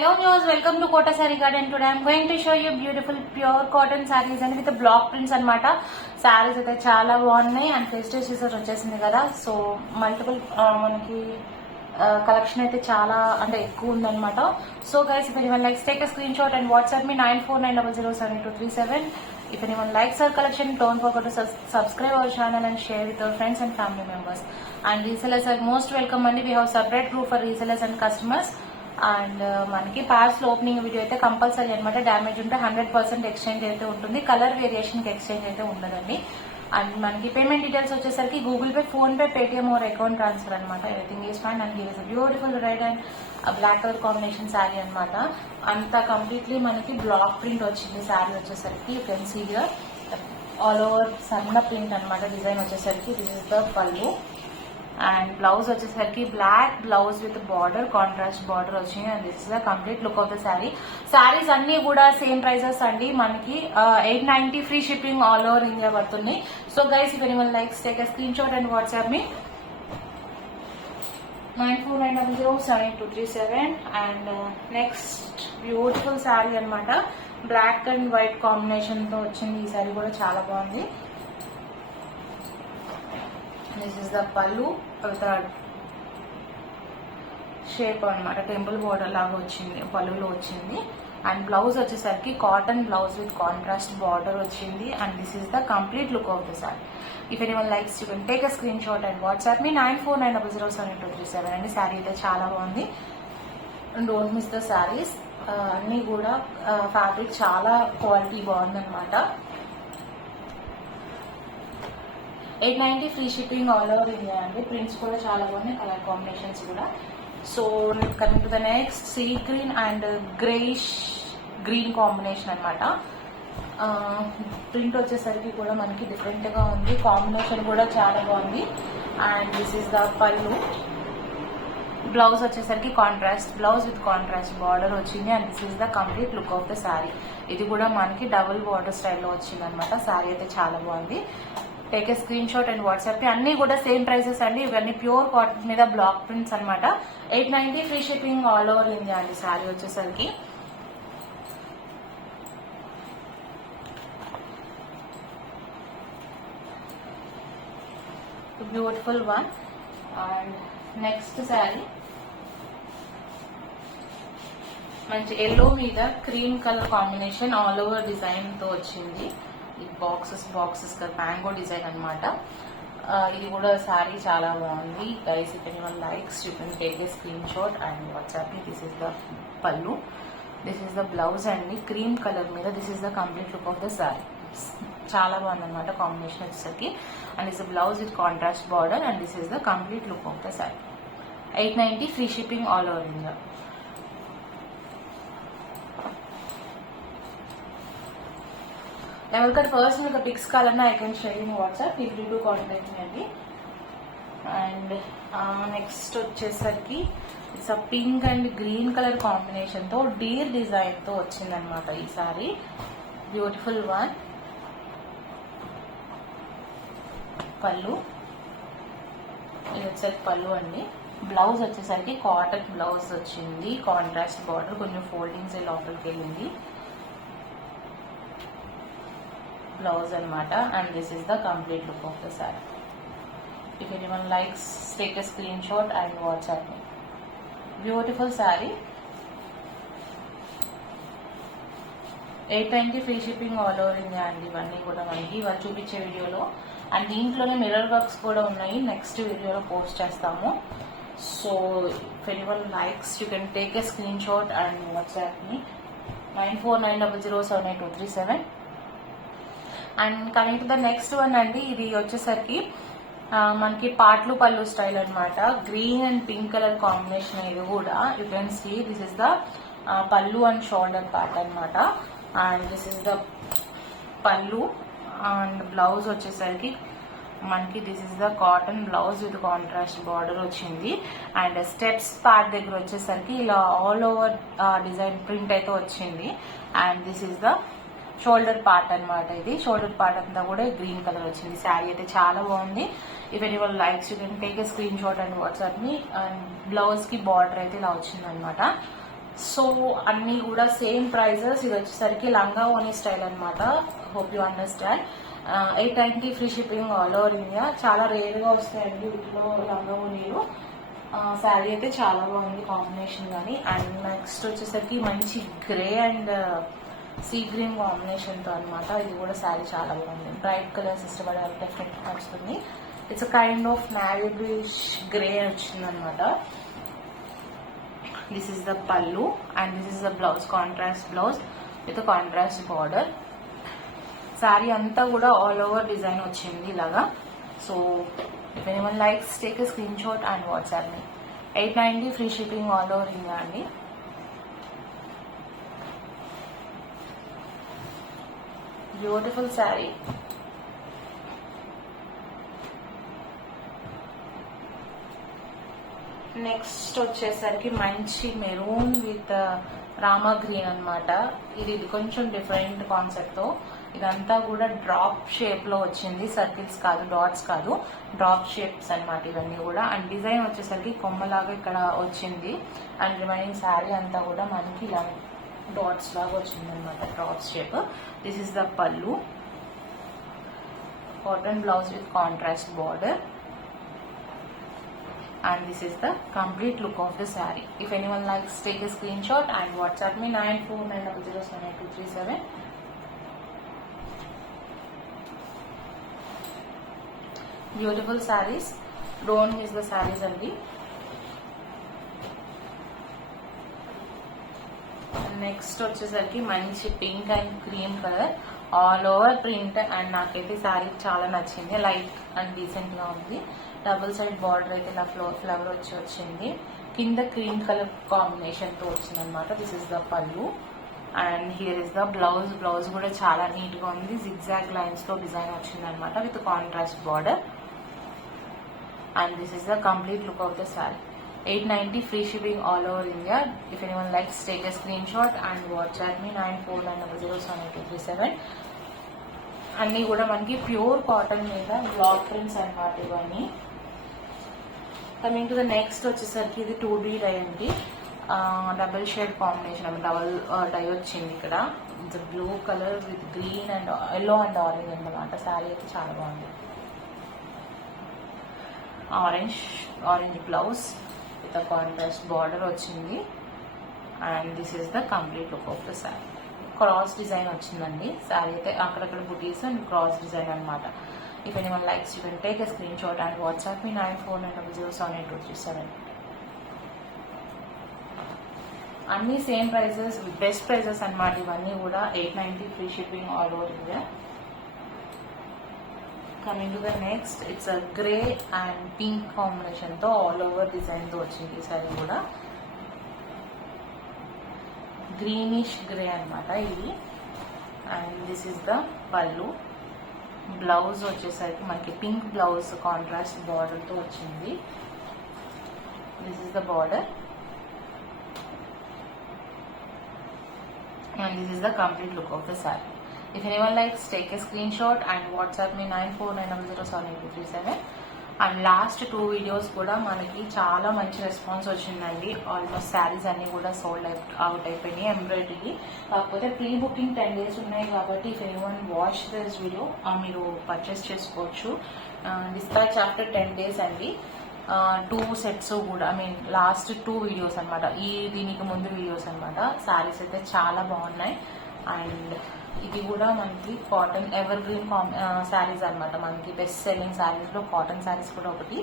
Hello viewers, welcome to Kota Saree Garden. Today I am going to show you beautiful pure cotton sarees and with the block prints anamata. Sarees అయితే చాలా బాగున్నాయి and festive season వచ్చేసింది కదా. So multiple మనకి కలెక్షన్ అయితే చాలా అంటే ఎక్కువ ఉందన్నమాట. So guys, if anyone likes, take a screenshot and WhatsApp me 9490078237. If anyone likes our collection, don't forget to subscribe our channel and share with your friends and family members. And resellers are most welcome and we have separate group for resellers and customers. And మనకి parcel opening video అయితే కంపల్సరీ అనమాట. డ్యామేజ్ ఉంటే 100% ఎక్స్చేంజ్ అయితే ఉంటుంది. కలర్ వేరియేషన్కి ఎక్స్చేంజ్ అయితే ఉండదండి. And మనకి పేమెంట్ డీటెయిల్స్ వచ్చేసరికి Google Pay, PhonePe, Paytm or account transfer అనమాట. Everything is fine and give is beautiful red and black colour combination sari అనమాట. అంతా కంప్లీట్లీ మనకి బ్లాక్ ప్రింట్ వచ్చింది శారీ వచ్చేసరికి. You can see here all over సన్న print అనమాట. Design వచ్చేసరికి this is the pallu and blouse వచ్చేసరికి black blouse with border, contrast border వచ్చింది. And this is the complete look of the sari. Saris అన్ని కూడా సేమ్ ప్రైజెస్ అండి. మనకి 890 free shipping all over India పడుతుంది. So guys, if anyone likes, take a screenshot and WhatsApp me 9490078237. And next beautiful sari అనమాట. Black and white combination తో వచ్చింది. ఈ శారీ కూడా చాలా బాగుంది. This is the pallu with shape అనమాట. టెంపుల్ బోర్డర్ లాగా వచ్చింది, పల్లులో వచ్చింది. అండ్ బ్లౌజ్ వచ్చేసరికి cotton blouse with contrast border వచ్చింది. And this is the complete look of the sari. If anyone likes, you can take a screenshot and WhatsApp me 9490078237. అండి శారీ అయితే చాలా బాగుంది. Don't miss the saris. అన్నీ కూడా ఫ్యాబ్రిక్ చాలా quality బాగుందన్నమాట. 890 free shipping all over India అండి. ప్రింట్స్ కూడా చాలా బాగున్నాయి, కలర్ కాంబినేషన్స్ కూడా. So coming to the next, sea green and greyish green combination అనమాట. ప్రింట్ వచ్చేసరికి కూడా మనకి డిఫరెంట్ గా ఉంది. కాంబినేషన్ కూడా చాలా బాగుంది. And this is the pallu. Blouse వచ్చేసరికి contrast blouse with contrast border వచ్చింది. And this is the complete look of the sari. ఇది కూడా మనకి డబుల్ బార్డర్ స్టైల్లో వచ్చింది అనమాట. శారీ అయితే చాలా బాగుంది. Take a screen shot and WhatsApp. అన్ని కూడా సేమ్ ప్రైసెస్ అండి. ఇవన్నీ ప్యూర్ కాటన్ మీద బ్లాక్ ప్రింట్స్ అనమాట. 890 free shipping all over India అండి. శారీ వచ్చేసరికి beautiful one. And next sari మంచి ఎల్లో మీద cream colour combination all over design తో వచ్చింది. బాక్సెస్ కదా, మ్యాంగో డిజైన్ అనమాట. ఇది కూడా శారీ చాలా బాగుంది. Guys, if anyone likes, you can take a screen shot and WhatsApp. This is the pallu, this is the blouse అండి. క్రీమ్ కలర్ మీద this is the complete look of the sari. చాలా బాగుంది అనమాట కాంబినేషన్ వచ్చేసరికి. And is the blouse with contrast border and this is the complete look of the sari. 890 free shipping all over India. ఎవరికైనా పర్సనల్గా పిక్స్ కావాలన్నా I can share in WhatsApp. Feel free to contact మీ అండి. And next వచ్చేసరికి it's pink and green colour కాంబినేషన్తో డీర్ డిజైన్తో వచ్చిందనమాట ఈ sorry. Beautiful one. పళ్ళు, ఇది వచ్చేసరికి పళ్ళు అండి. బ్లౌజ్ వచ్చేసరికి కాటన్ బ్లౌజ్ వచ్చింది. కాంట్రాస్ట్ బార్డర్, కొంచెం ఫోల్డింగ్స్ లోపలికి వెళ్ళింది బ్లౌజ్ అనమాట. And this is the complete look of the sari. If anyone likes, take a screenshot and WhatsApp me. బ్యూటిఫుల్ sari. 890 free shipping all over India అండి. ఇవన్నీ కూడా మనకి ఇవాళ చూపించే వీడియోలో. అండ్ దీంట్లోనే మిర్రర్ వర్క్స్ కూడా ఉన్నాయి, నెక్స్ట్ వీడియోలో పోస్ట్ చేస్తాము. So if anyone likes, you can take a screenshot and WhatsApp me 9490078237. And coming to the next one అండి. ఇది వచ్చేసరికి మనకి పాట్లు పళ్ళు స్టైల్ అనమాట. Green and pink colour combination. ఇది కూడా you can see this is the pallu and shoulder part అనమాట. And this is the pallu. And blouse వచ్చేసరికి మనకి this is the cotton blouse with contrast border వచ్చింది. అండ్ స్టెప్స్ పార్ట్ దగ్గర వచ్చేసరికి ఇలా all over design print అయితే వచ్చింది. And this is the shoulder part అనమాట. ఇది షోల్డర్ పార్ట్ అంతా కూడా గ్రీన్ కలర్ వచ్చింది. శారీ అయితే చాలా బాగుంది. If anyone likes, you can take a screenshot and WhatsApp me. And blouse కి బార్డర్ అయితే ఇలా వచ్చింది అనమాట. సో అన్నీ కూడా సేమ్ ప్రైజెస్. ఇది వచ్చేసరికి లంగా ఓనీ స్టైల్ అనమాట. Hope you understand. 890 free shipping all over India. చాలా రేర్గా వస్తాయండి వీటిలో లంగా ఓనీలు. శారీ అయితే చాలా బాగుంది కాంబినేషన్ కానీ. అండ్ నెక్స్ట్ వచ్చేసరికి మంచి గ్రే అండ్ సీ గ్రీన్ కాంబినేషన్తో అనమాట. ఇది కూడా శారీ చాలా బాగుంది. బ్రైట్ కలర్స్ ఇష్టపడే డెఫినెట్గా వస్తుంది. It's a kind of navy grey వచ్చింది అనమాట. This is the pallu and this is the blouse, contrast blouse with a contrast border. Saree anta kuda all over design వచ్చింది ఇలాగా. So if anyone likes, take a screenshot and WhatsApp me. 890 free shipping all over India అండి. Beautiful saree. Next వచ్చేసరికి మంచి maroon with Rama గ్రీన్ అనమాట. ఇది కొంచెం different concept తో. ఇదంతా కూడా డ్రాప్ షేప్ లో వచ్చింది. సర్కిల్స్ కాదు, డాట్స్ కాదు, డ్రాప్ షేప్స్ అనమాట ఇవన్నీ కూడా. అండ్ డిజైన్ వచ్చేసరికి కొమ్మలాగా ఇక్కడ వచ్చింది. అండ్ రిమైనింగ్ శారీ అంతా కూడా మనకి ఇలా డాట్స్ లాగా వచ్చింది అనమాట, drop shape. This is the pallu. Cotton blouse with contrast border. And this is the complete look of the saree. If anyone likes, take a screenshot and WhatsApp me 9490078237. Beautiful sarees. Don't miss the sarees only. Next వచ్చేసరికి మంచి pink and cream colour all over print. And నాకైతే శారీ చాలా నచ్చింది. Light and decent గా ఉంది. Double side border అయితే ఇలా ఫ్లవర్ వచ్చింది. కింద క్రీమ్ కలర్ కాంబినేషన్ తో వచ్చింది అనమాట. This is the pallu and here is the blouse. Blouse కూడా చాలా నీట్ గా ఉంది. జిగ్జాగ్ లైన్స్ తో డిజైన్ వచ్చింది అనమాట with contrast border. And this is the complete look of the sari. 890 free shipping all over India. If anyone likes, take a screenshot and WhatsApp me 9490078237. అన్నీ కూడా మనకి ప్యూర్ కాటన్ మీద బ్లాక్ ప్రింట్స్ అన్నమాట ఇవన్నీ. Coming to the next వచ్చేసరికి ఇది 2D dye అండి. Double shade combination, double dye వచ్చింది ఇక్కడ. Blue colour with green and yellow and orange అన్నమాట. శారీ అయితే చాలా బాగుంది. Orange blouse with a contrast border వచ్చింది. And this is the complete look of the sari. Cross design వచ్చిందండి. శారీ అయితే అక్కడక్కడ బుటీస్ అండ్ క్రాస్ డిజైన్ అనమాట. If anyone likes you can take a screenshot and WhatsApp me 9490078237. అన్ని same prices, best prices అనమాట ఇవన్నీ కూడా. 890 free shipping all over India. Coming to the next, it's a grey and pink combination తో all over design తో వచ్చింది ఈ సారీ కూడా. Greenish grey అనమాట ఇది. And this is the pallu. Blouse వచ్చేసరికి మనకి పింక్ బ్లౌజ్ కాంట్రాస్ట్ బార్డర్ తో వచ్చింది. This is the border and this is the complete look of the saree. If anyone likes, take a screenshot and WhatsApp me 9490078237. And last 2 వీడియోస్ కూడా మనకి చాలా మంచి రెస్పాన్స్ వచ్చిందండి. ఆల్మోస్ట్ శారీస్ అన్ని కూడా సోల్డ్ అవుట్ అయిపోయినాయి ఎంబ్రాయిడరీ. కాకపోతే ప్రీ బుకింగ్ 10 days ఉన్నాయి కాబట్టి if anyone watch this video మీరు పర్చేస్ చేసుకోవచ్చు. డిస్పాచ్ ఆఫ్టర్ 10 days అండి. 2 sets కూడా, ఐ మీన్ లాస్ట్ 2 వీడియోస్ అనమాట. దీనికి ముందు వీడియోస్ అనమాట. శారీస్ అయితే చాలా బాగున్నాయి. అండ్ ఇది కూడా మనకి కాటన్ ఎవర్ గ్రీన్ శారీస్ అనమాట. మనకి బెస్ట్ సెల్లింగ్ శారీస్ లో కాటన్ శారీస్ కూడా ఒకటి.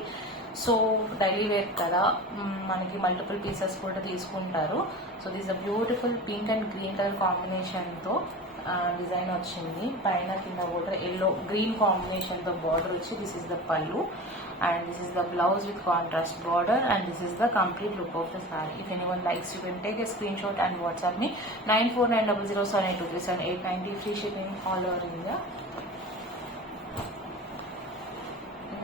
సో డైలీ వేర్ కదా, మనకి మల్టిపుల్ పీసెస్ కూడా తీసుకుంటారు. So this a beautiful pink and green colour combination తో డిజైన్ వచ్చింది. పైన కింద కూడా ఎల్లో గ్రీన్ కాంబినేషన్ తో బార్డర్ వచ్చి దిస్ ఇస్ ద పల్లు and this is the blouse with contrast border and this is the complete look of the saree. If anyone likes, you can take a screenshot and WhatsApp me 9490078237. 890 free shipping all over India.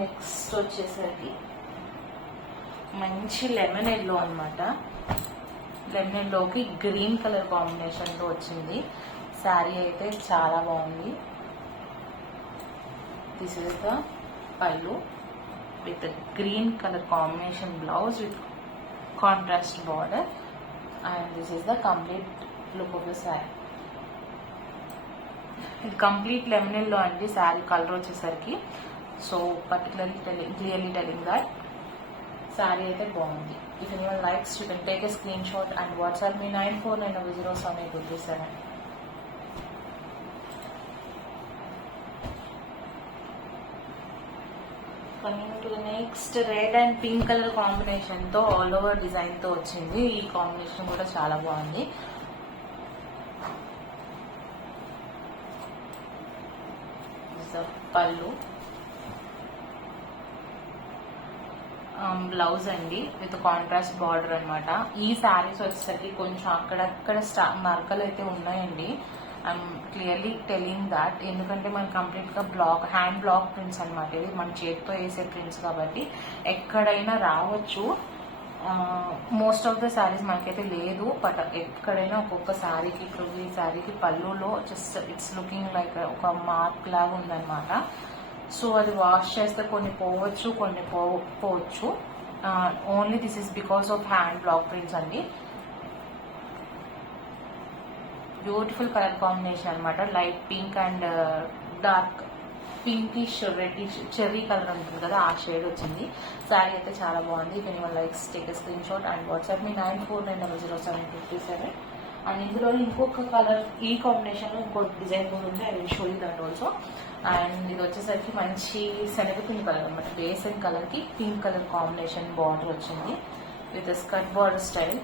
Next వచ్చేసరికి మంచి lemon yellow అనమాట. లెమన్ ఎల్లోకి green colour combination తో వచ్చింది. శారీ అయితే చాలా బాగుంది. This is the పల్లు with a green color combination blouse with contrast border and this is the complete look of the sari. ఇది కంప్లీట్ లెమనెల్లో అండి శారీ కలర్ వచ్చేసరికి. So particularly clearly telling that sari అయితే బాగుంది. If anyone likes you can take a screenshot and WhatsApp me 94907827. Coming to the next, red and pink colour combination తో all over design తో వచ్చింది. ఈ కాంబినేషన్ కూడా చాలా బాగుంది. పళ్ళు, బ్లౌజ్ అండి విత్ కాంట్రాస్ట్ బార్డర్ అనమాట. ఈ శారీస్ వచ్చేసరికి కొంచెం అక్కడక్కడ మరకలు అయితే ఉన్నాయండి. ఐఎమ్ క్లియర్లీ టెలింగ్ దాట్, ఎందుకంటే మనం కంప్లీట్ గా హ్యాండ్ బ్లాక్ ప్రింట్స్ అనమాట. ఇది మన చేతితో వేసే ప్రింట్స్ కాబట్టి ఎక్కడైనా రావచ్చు. మోస్ట్ ఆఫ్ ద శారీస్ మనకైతే లేదు, బట్ ఎక్కడైనా ఒక్కొక్క శారీకి, ఇప్పుడు ఈ శారీకి పళ్ళులో జస్ట్ ఇట్స్ లుకింగ్ లైక్ ఒక మార్క్ లాగా ఉందన్నమాట. సో అది వాష్ చేస్తే కొన్ని పోవచ్చు, కొన్ని పోవచ్చు. Only this is because of hand block prints అండి. బ్యూటిఫుల్ కలర్ కాంబినేషన్ అనమాట. Light pink and dark pinkish reddish cherry colour ఉంటుంది కదా, ఆ షేడ్ వచ్చింది. శారీ అయితే చాలా బాగుంది. If anyone likes take a screenshot and WhatsApp మీ 94900757. అండ్ ఇందులో ఇంకొక కలర్, ఈ కాంబినేషన్ లో ఇంకొక డిజైన్ కూడా ఉంది. I will show you that also. And ఇది వచ్చేసరికి మంచి శనగపిండి కలర్ అనమాట. బేసన్ కలర్ కి పింక్ కలర్ కాంబినేషన్ బార్డర్ వచ్చింది with skirt border style.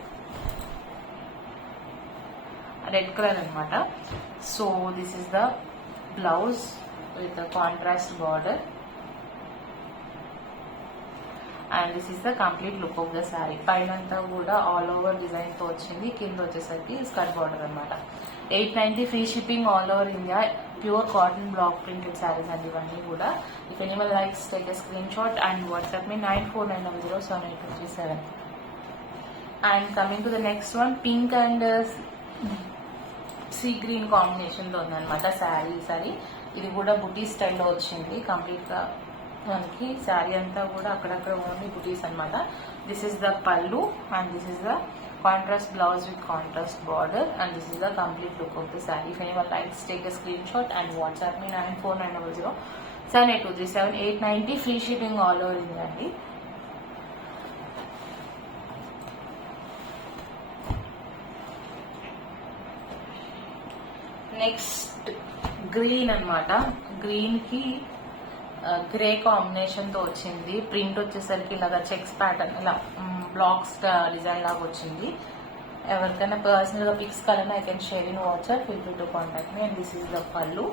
Red colour అనమాట. So this is the blouse with contrast border and this is the complete look of the sari. పైన అంతా కూడా ఆల్ ఓవర్ డిజైన్ తో వచ్చింది. కింద వచ్చేసరికి స్కర్ట్ బార్డర్ అనమాట. 890 free shipping all over India. Pure cotton block printed saris అండి ఇవన్నీ కూడా. If anyone likes take a screenshot and WhatsApp me 9490078237. And coming to the next one, pink and sea green combination తో ఉందన్నమాట శారీ. ఇది కూడా బుటీ స్టైల్లో వచ్చింది కంప్లీట్ గా. మనకి శారీ అంతా కూడా అక్కడక్కడ ఓన్లీ బుటీస్ అనమాట. This is the pallu and this is the contrast blouse with contrast border and this is the complete look of the sari. If anyone likes take a screenshot and WhatsApp me 9490078237. 890 free shipping all over India అండి. Next green అనమాట. గ్రీన్ కి grey combination తో వచ్చింది. ప్రింట్ వచ్చేసరికి ఇలాగా checks pattern, ఇలా blocks design లాగా వచ్చింది. ఎవరికైనా పర్సనల్ గా పిక్స్ కావాలన్నా I can share in WhatsApp. Feel free to contact me. And this is the pallu.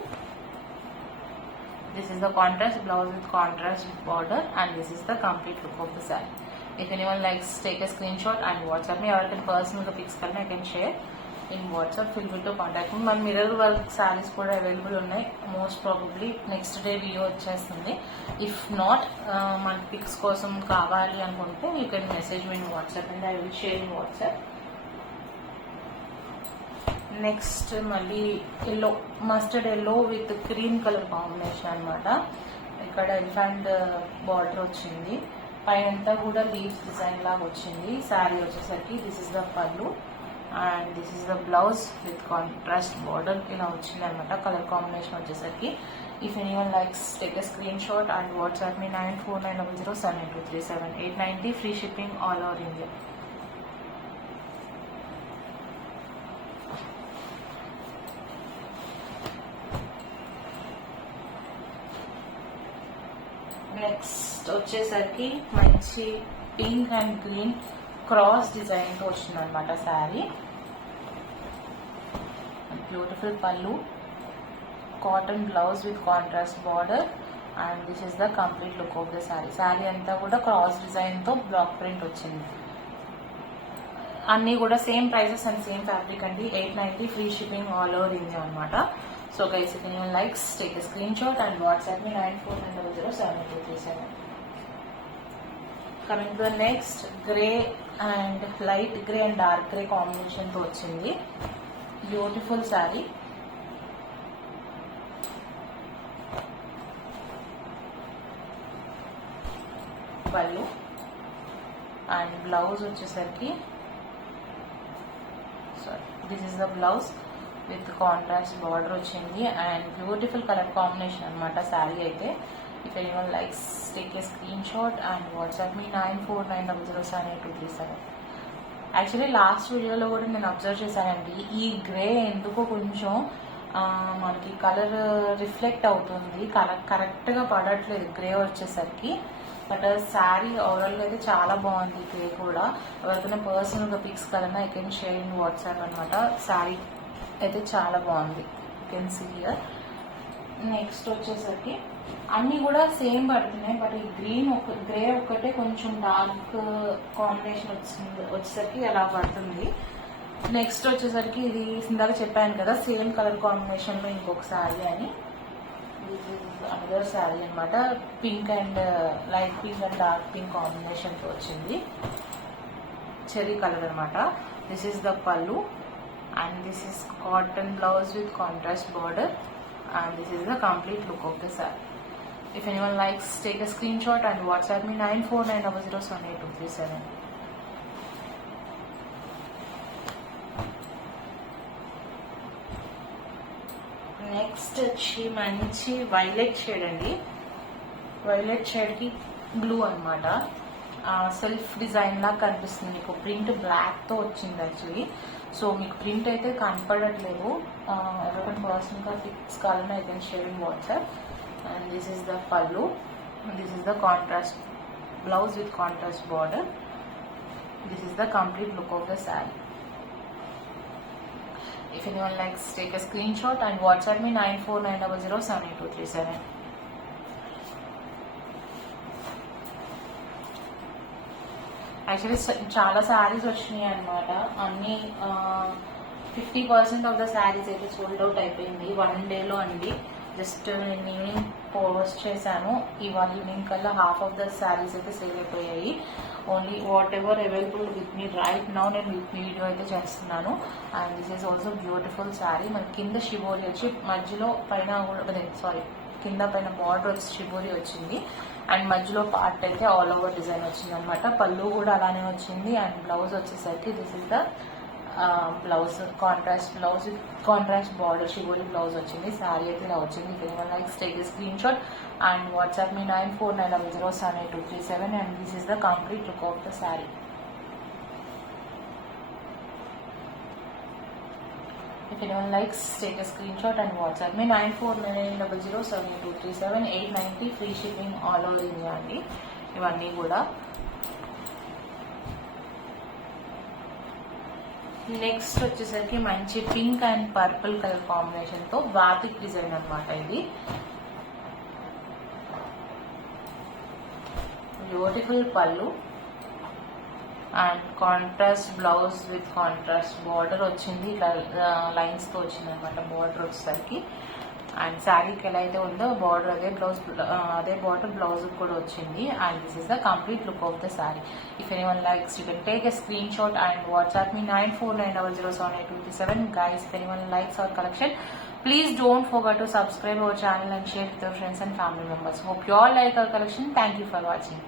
This is the contrast blouse with contrast border and this is the complete look of the sari. If anyone likes take a screenshot and WhatsApp me. ఎవరికైనా personal గా pics కావాలన్నా I can share in WhatsApp. Feel free to contact me. మన mirror work saris కూడా available ఉన్నాయి. Most probably next day video వచ్చేస్తుంది. If not, మన pics కోసం కావాలి అనుకుంటే you can message me in WhatsApp and I will share in WhatsApp. Next మళ్ళీ yellow, mustard yellow with cream colour combination అనమాట. ఇక్కడ ఎలిఫెంట్ బార్డర్ వచ్చింది. పైనంతా కూడా లీవ్స్ డిజైన్ లాగా వచ్చింది. శారీ వచ్చేసరికి this is the pallu and this is the blouse with contrast border ఇలా వచ్చింది అనమాట. కలర్ కాంబినేషన్ వచ్చేసరికి. If anyone likes take a screenshot and WhatsApp me 9490078237. 890 free shipping all over India. Next వచ్చేసరికి మంచి pink and green cross design తో వచ్చింది అనమాట శారీ. బ్యూటిఫుల్ పల్లు, cotton blouse with contrast border and this is the complete look of the sari. శారీ అంతా కూడా cross design తో block print వచ్చింది. అన్ని కూడా same prices and same fabric అండి. 890 free shipping all over India అనమాట. So guys, if anyone likes take a screenshot and WhatsApp me 9490078237. Coming to the next, grey and light grey and dark grey combination తో వచ్చింది. Beautiful sari. Pallu and blouse వచ్చేసరికి this is the blouse with contrast border వచ్చింది and beautiful colour combination అనమాట శారీ అయితే. If anyone likes take a screen shot and WhatsApp me 9490078237. Actually last వీడియోలో కూడా నేను అబ్జర్వ్ చేశానండి, ఈ గ్రే ఎందుకో కొంచెం మనకి కలర్ రిఫ్లెక్ట్ అవుతుంది, కరెక్ట్గా పడట్లేదు గ్రే వచ్చేసరికి. బట్ శారీ ఓవరాల్గా అయితే చాలా బాగుంది. గ్రే కూడా ఎవరికైనా పర్సనల్గా పిక్స్ కలన్నా I can share in WhatsApp అనమాట. శారీ అయితే చాలా బాగుంది, you can see here. Next వచ్చేసరికి అన్నీ కూడా సేమ్ పడుతున్నాయి, బట్ ఈ గ్రే ఒక్కటే కొంచెం డార్క్ కాంబినేషన్ వచ్చేసరికి అలా పడుతుంది. నెక్స్ట్ వచ్చేసరికి ఇది ఇందాక చెప్పాను కదా సేమ్ కలర్ కాంబినేషన్లో ఇంకొక శారీ అని. దిస్ ఇస్ అనదర్ శారీ అనమాట. Pink and light pink and dark pink కాంబినేషన్తో వచ్చింది, చెరీ కలర్ అనమాట. This is the pallu and this is cotton blouse with contrast border and this is the complete look of the saree. If anyone likes, take a screenshot and WhatsApp me 9490078237. నెక్స్ట్ వచ్చి మంచి violet shade అండి. వైలెట్ షేడ్కి బ్లూ అనమాట. Self design లాగా కనిపిస్తుంది మీకు. ప్రింట్ బ్లాక్తో వచ్చింది యాక్చువల్లీ. సో మీకు ప్రింట్ అయితే కనపడట్లేదు. ఎవరికైనా పర్సనల్గా పిక్స్ కావాలని I can share in WhatsApp. And this is the pallu, this is the contrast blouse with contrast border. This is the complete look of the sari. If anyone likes, take a screenshot and WhatsApp me 9490078237. యాక్చువల్లీ చాలా శారీస్ వచ్చినాయి అనమాట. అన్ని 50% of the saris అయితే sold out అయిపోయింది 1 డేలో అండి. జస్ట్ నేను evening post చేశాను, ఇవాళ ఈవినింగ్ కల్లా హాఫ్ ఆఫ్ ద శారీస్ అయితే సేల్ అయిపోయాయి. Only what ever available with me right now నేను విత్ మీ వీడియో అయితే చేస్తున్నాను. And this is also beautiful sari. మనకి కింద షిబోరి వచ్చి మధ్యలో పైన కింద పైన బార్డర్ వచ్చి షిబోరి వచ్చింది అండ్ మధ్యలో పార్ట్ అయితే ఆల్ ఓవర్ డిజైన్ వచ్చింది అనమాట. పళ్ళు కూడా అలానే వచ్చింది అండ్ బ్లౌజ్ వచ్చేసరికి this is the blouse contrast blouse with contrast border shibori blouse వచ్చింది. శారీ అయితే ఇలా వచ్చింది. Like take screen shot and WhatsApp me 9490078237 and this is the complete look of the sari. If anyone likes, take a screenshot and WhatsApp me 9490078237. 890 free shipping all over India అండి ఇవన్నీ కూడా. నెక్స్ట్ వచ్చేసరికి మంచి pink and purple colour కాంబినేషన్తో batik design అనమాట. ఇది బ్యూటిఫుల్ పళ్ళు and contrast blouse with contrast border వచ్చింది. లైన్స్తో వచ్చింది అనమాట బార్డర్ వచ్చేసరికి. అండ్ శారీకి ఎలా అయితే ఉందో బార్డర్ అదే బార్డర్ బ్లౌజ్ కూడా వచ్చింది. And this is the complete look of the sari. If anyone likes you can take a screenshot and WhatsApp me 9490078237. Guys, if anyone likes our collection, please don't forget to subscribe our channel and share with your friends and family members. Hope you all like our collection. Thank you for watching.